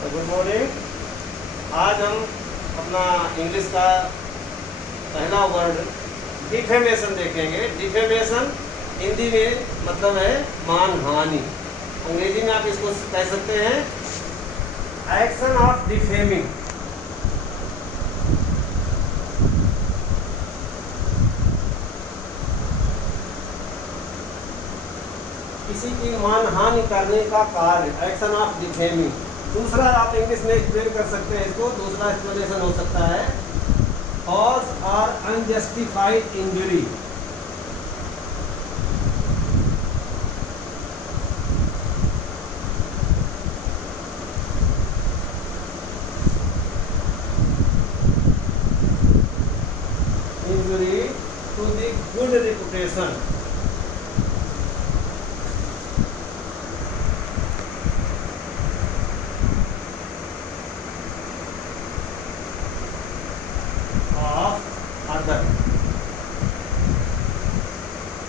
Good morning. आज हम अपना इंग्लिश का पहला वर्ड डिफेमेशन देखेंगे। डिफेमेशन हिंदी में मतलब है मानहानि। अंग्रेजी में आप इसको कह सकते हैं एक्शन ऑफ डिफेमिंग। किसी की मानहानि करने का कार्य, एक्शन ऑफ डिफेमिंग। दूसरा आप इंग्लिश में एक्सप्लेन कर सकते हैं इसको। दूसरा एक्सप्लेनेशन हो सकता है कॉज और unjustified injury. Injury to the good reputation.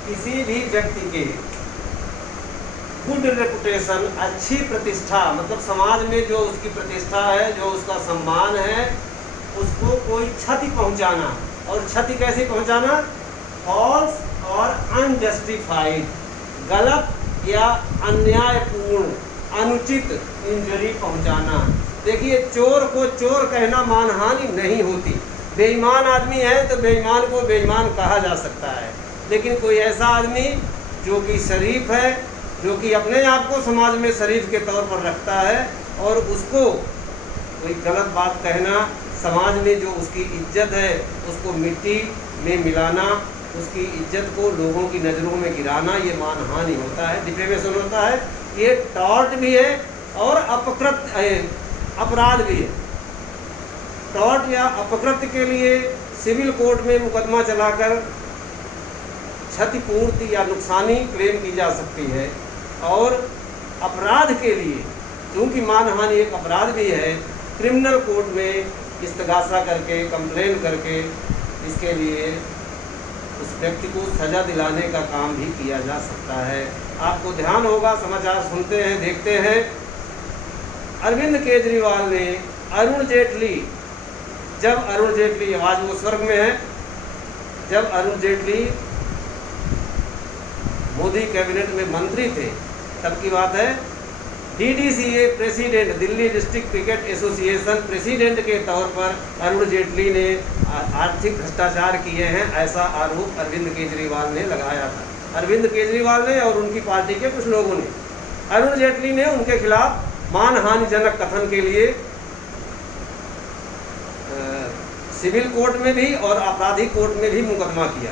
किसी भी व्यक्ति के गुड रेपुटेशन, अच्छी प्रतिष्ठा, मतलब समाज में जो उसकी प्रतिष्ठा है, जो उसका सम्मान है, उसको कोई क्षति पहुंचाना। और क्षति कैसे पहुंचाना? फॉल्स और अनजस्टिफाइड, गलत या अन्यायपूर्ण, अनुचित इंजरी पहुंचाना। देखिए, चोर को चोर कहना मानहानि नहीं होती। बेईमान आदमी है तो बेईमान को बेईमान कहा जा सकता है, लेकिन कोई ऐसा आदमी जो कि शरीफ है, जो कि अपने आप को समाज में शरीफ के तौर पर रखता है, और उसको कोई गलत बात कहना, समाज में जो उसकी इज्जत है उसको मिट्टी में मिलाना, उसकी इज्जत को लोगों की नज़रों में गिराना, ये मानहानि होता है, डिफेमेशन होता है। ये टॉर्ट भी है और अपराध भी है। टॉर्ट या अपकृत्य के लिए सिविल कोर्ट में मुकदमा चलाकर क्षतिपूर्ति या नुकसानी क्लेम की जा सकती है, और अपराध के लिए, क्योंकि मानहानि एक अपराध भी है, क्रिमिनल कोर्ट में इस्तगासा करके, कंप्लेन करके इसके लिए उस व्यक्ति को सजा दिलाने का काम भी किया जा सकता है। आपको ध्यान होगा, समाचार सुनते हैं, देखते हैं, अरविंद केजरीवाल ने अरुण जेटली, जब अरुण जेटली, आज वो स्वर्ग में है, जब अरुण जेटली मोदी कैबिनेट में मंत्री थे तब की बात है, DDCA president, Delhi district cricket association president के तौर पर अरुण जेटली ने आर्थिक भ्रष्टाचार किए हैं, ऐसा आरोप अरविंद केजरीवाल ने लगाया था। अरविंद केजरीवाल ने और उनकी पार्टी के कुछ लोगों ने, अरुण जेटली ने उनके खिलाफ मानहानिजनक कथन के लिए सिविल कोर्ट में भी और आपराधिक कोर्ट में भी मुकदमा किया,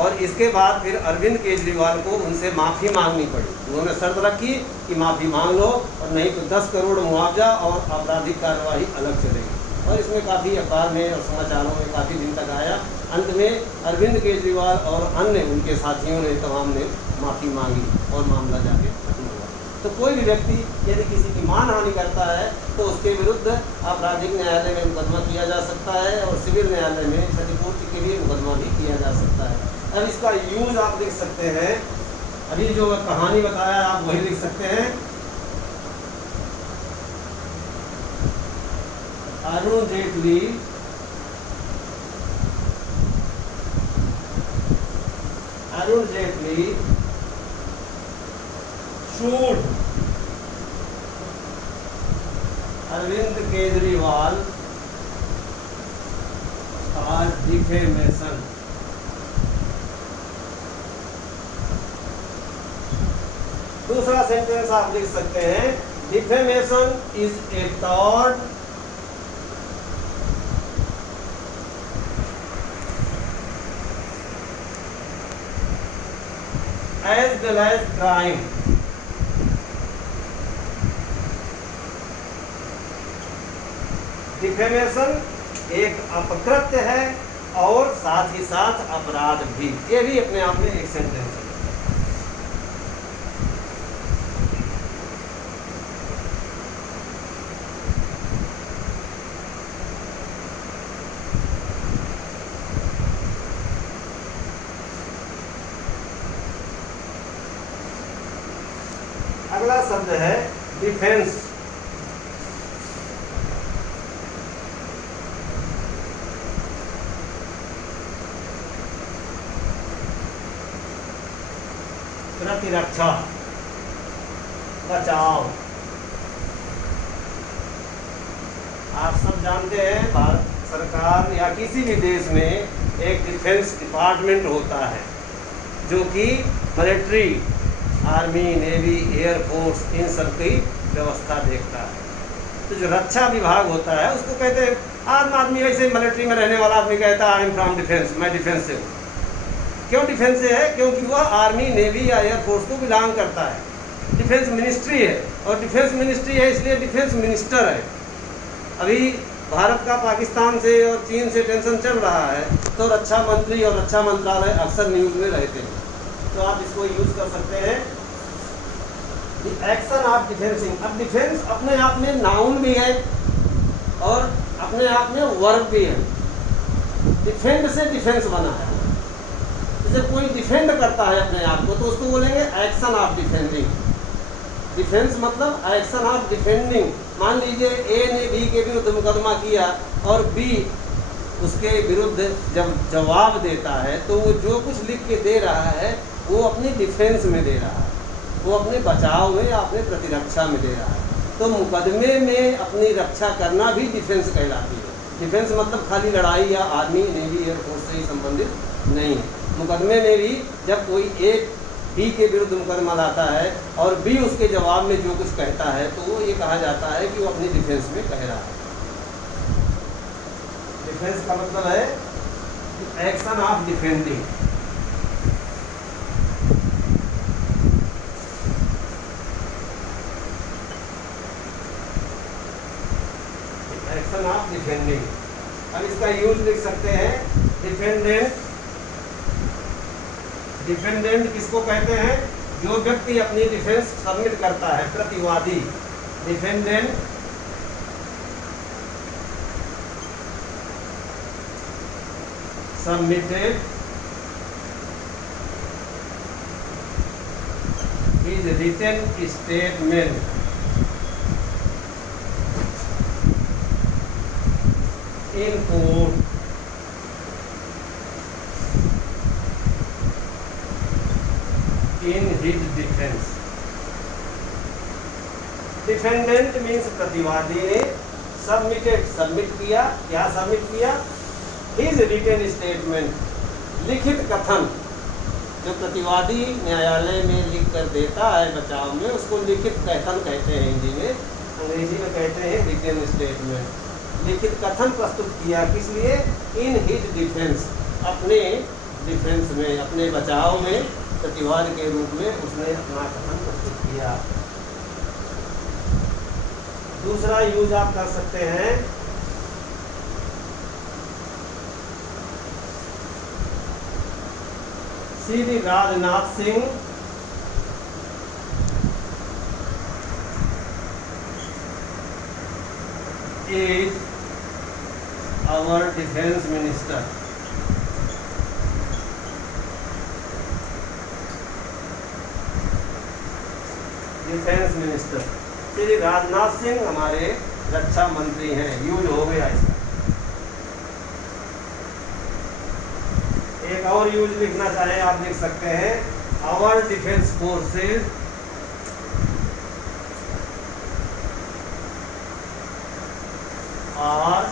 और इसके बाद फिर अरविंद केजरीवाल को उनसे माफ़ी मांगनी पड़ी। उन्होंने शर्त रखी कि माफ़ी मांग लो, और नहीं तो 10 करोड़ मुआवजा और आपराधिक कार्रवाई अलग चलेगी। और इसमें काफ़ी अखबार में और समाचारों में काफ़ी दिन तक आया। अंत में अरविंद केजरीवाल और अन्य उनके साथियों ने, तमाम ने माफ़ी मांगी और मामला जाके खत्म हुआ। तो कोई भी व्यक्ति यदि किसी की मानहानि करता है तो उसके विरुद्ध आपराधिक न्यायालय में मुकदमा किया जा सकता है, और सिविल न्यायालय में क्षतिपूर्ति के लिए मुकदमा भी किया जा सकता है। अब इसका यूज आप लिख सकते हैं, अभी जो कहानी बताया आप वही लिख सकते हैं। Arun Jaitley sued Arvind Kejriwal for defamation. दूसरा सेंटेंस आप लिख सकते हैं, defamation is a tort as well as crime. Defamation एक अपकृत्य है और साथ ही साथ अपराध भी। ये भी अपने आप में एक सेंटेंस है। अगला शब्द है डिफेंस। प्रतिरक्षा, बचाव। आप सब जानते हैं भारत सरकार या किसी भी देश में एक डिफेंस डिपार्टमेंट होता है जो कि मिलिट्री, आर्मी, नेवी, एयरफोर्स इन सब की व्यवस्था देखता है। तो जो रक्षा विभाग होता है उसको कहते हैं, आम आदमी वैसे मिलिट्री में रहने वाला आदमी कहता है आई एम फ्रॉम डिफेंस, मैं डिफेंस से हूँ। क्यों डिफेंस से है? क्योंकि वह आर्मी, नेवी या एयरफोर्स को बिलोंग करता है। डिफेंस मिनिस्ट्री है और डिफेंस मिनिस्ट्री है इसलिए डिफेंस मिनिस्टर है। अभी भारत का पाकिस्तान से और चीन से टेंशन चल रहा है तो रक्षा मंत्री और रक्षा मंत्रालय अक्सर न्यूज़ में रहते हैं, तो आप इसको यूज़ कर सकते हैं। Action of defencing. अब डिफेंस अपने आप में नाउन भी है और अपने आप में वर्ब भी है। डिफेंड से डिफेंस बना है। जब कोई डिफेंड करता है अपने आप को तो उसको बोलेंगे एक्शन ऑफ डिफेंडिंग। डिफेंस मतलब एक्शन ऑफ डिफेंडिंग। मान लीजिए ए ने बी के विरुद्ध मुकदमा किया और बी उसके विरुद्ध जब जवाब देता है तो वो जो कुछ लिख के दे रहा है वो अपनी डिफेंस में दे रहा है, वो अपने बचाव में या अपने प्रतिरक्षा में दे रहा है। तो मुकदमे में अपनी रक्षा करना भी डिफेंस कहलाती है। डिफेंस मतलब खाली लड़ाई या आर्मी, नेवी, एयरफोर्स से ही संबंधित नहीं है। मुकदमे में भी जब कोई एक बी के विरुद्ध मुकदमा लाता है और बी उसके जवाब में जो कुछ कहता है तो वो ये कहा जाता है कि वो अपनी डिफेंस में कह रहा है। डिफेंस का मतलब है action of defending. Action of defending. अब इसका यूज लिख सकते हैं डिफेंडेंट। डिफेंडेंट किसको कहते हैं? जो व्यक्ति अपनी डिफेंस सबमिट करता है, प्रतिवादी। Defendant submitted his written statement in court in his defense। Defendant means प्रतिवादी ने सबमिटेड, सबमिट किया। क्या सबमिट किया? हिज रिटन स्टेटमेंट, लिखित कथन। जो प्रतिवादी न्यायालय में लिख कर देता है बचाव में उसको लिखित कथन कहते हैं हिंदी में, अंग्रेजी में कहते हैं रिटन स्टेटमेंट। लिखित कथन प्रस्तुत किया, किस लिए? इन हिज डिफेंस, अपने डिफेंस में, अपने बचाव में प्रतिवाद के रूप में उसने अपना कथन प्रस्तुत किया। दूसरा यूज आप कर सकते हैं Shri Rajnath Singh is our defense minister। Defence minister Shri Rajnath Singh हमारे रक्षा मंत्री हैं। यूज हो गया इसका। एक और यूज लिखना चाहें आप लिख सकते हैं our defence forces are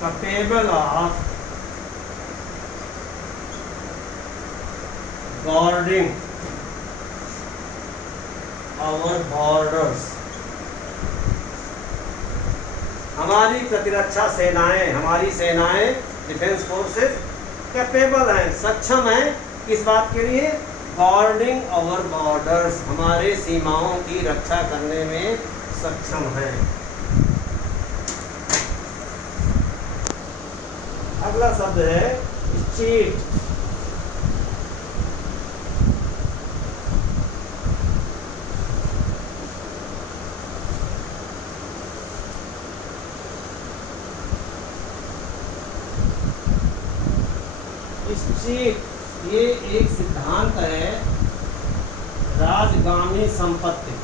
capable of guarding our borders। हमारी प्रतिरक्षा सेनाएं, हमारी सेनाएं डिफेंस फोर्सेस कैपेबल हैं, सक्षम हैं किस बात के लिए? गार्डिंग आवर बॉर्डर्स, हमारे सीमाओं की रक्षा करने में सक्षम हैं। अगला शब्द है चीट। चीट ये एक सिद्धांत है राजगामी संपत्ति।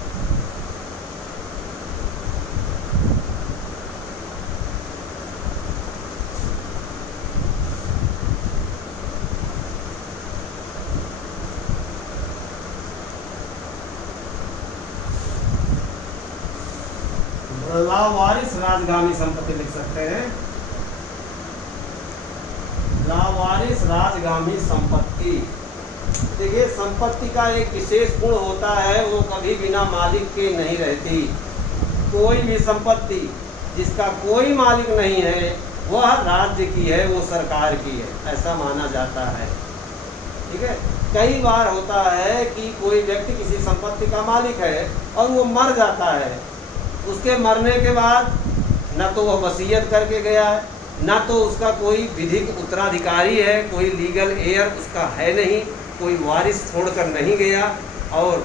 लावारिस राजगामी संपत्ति लिख सकते हैं। लावारिस राजगामी संपत्ति। देखिए, संपत्ति का एक विशेष गुण होता है, वो कभी बिना मालिक के नहीं रहती। कोई भी संपत्ति जिसका कोई मालिक नहीं है वह राज्य की है, वो सरकार की है, ऐसा माना जाता है। ठीक है। कई बार होता है कि कोई व्यक्ति किसी संपत्ति का मालिक है और वो मर जाता है। उसके मरने के बाद न तो वह वसीयत करके गया है, न तो उसका कोई विधिक उत्तराधिकारी है, कोई लीगल हेयर उसका है नहीं, कोई वारिस छोड़कर नहीं गया। और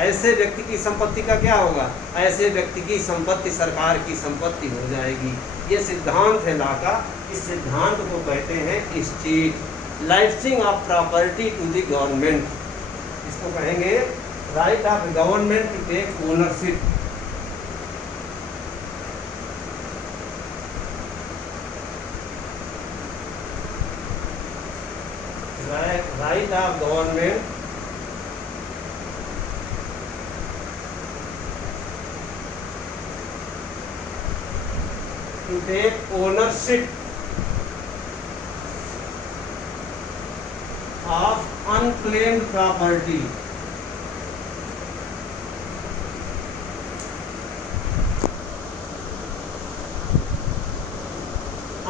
ऐसे व्यक्ति की संपत्ति का क्या होगा? ऐसे व्यक्ति की संपत्ति सरकार की संपत्ति हो जाएगी। ये सिद्धांत है लॉ का। इस सिद्धांत को कहते हैं state licensing of property to the government. इसको कहेंगे right of government to take ownership. Right of government to take ownership of unclaimed property.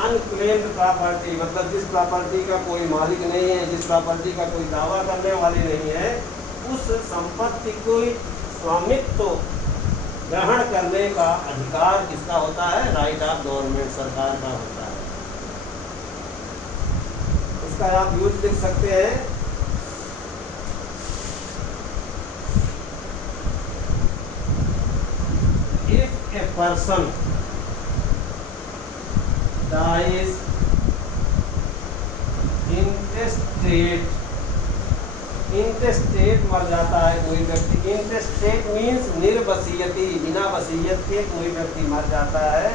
Unclaimed property मतलब जिस प्रॉपर्टी का कोई मालिक नहीं है, जिस प्रॉपर्टी का कोई दावा करने वाले नहीं है, उस संपत्ति को स्वामित्व ग्रहण करने का अधिकार किसका होता है? राइट ऑफ गवर्नमेंट, सरकार का होता है। इसका आप यूज लिख सकते हैं। इफ ए पर्सन dies इंटेस्टेट मर जाता है कोई व्यक्ति। इंटेस्टेट मीन्स निर्वसीयती, बिना वसीयत के कोई व्यक्ति मर जाता है।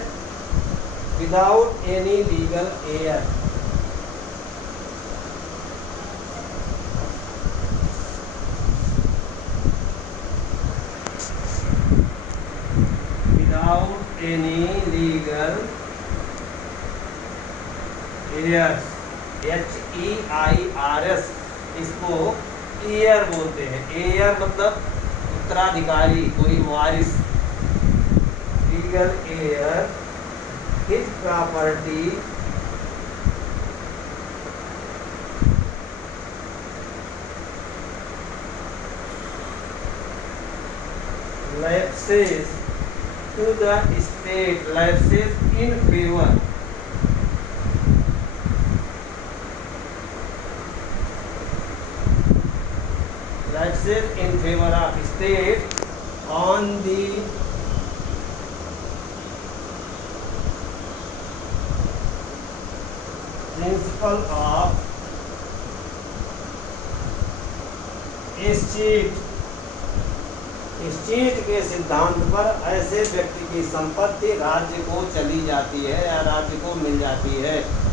Without any legal heir, without any legal heirs, HEIRS, इसको एयर बोलते हैं। एयर मतलब उत्तराधिकारी, कोई वारिस। Legal heir, his property lapses to the state, lapses in favor, lapses in favor of state on the principle of estate। State के सिद्धांत पर ऐसे व्यक्ति की संपत्ति राज्य को चली जाती है या राज्य को मिल जाती है।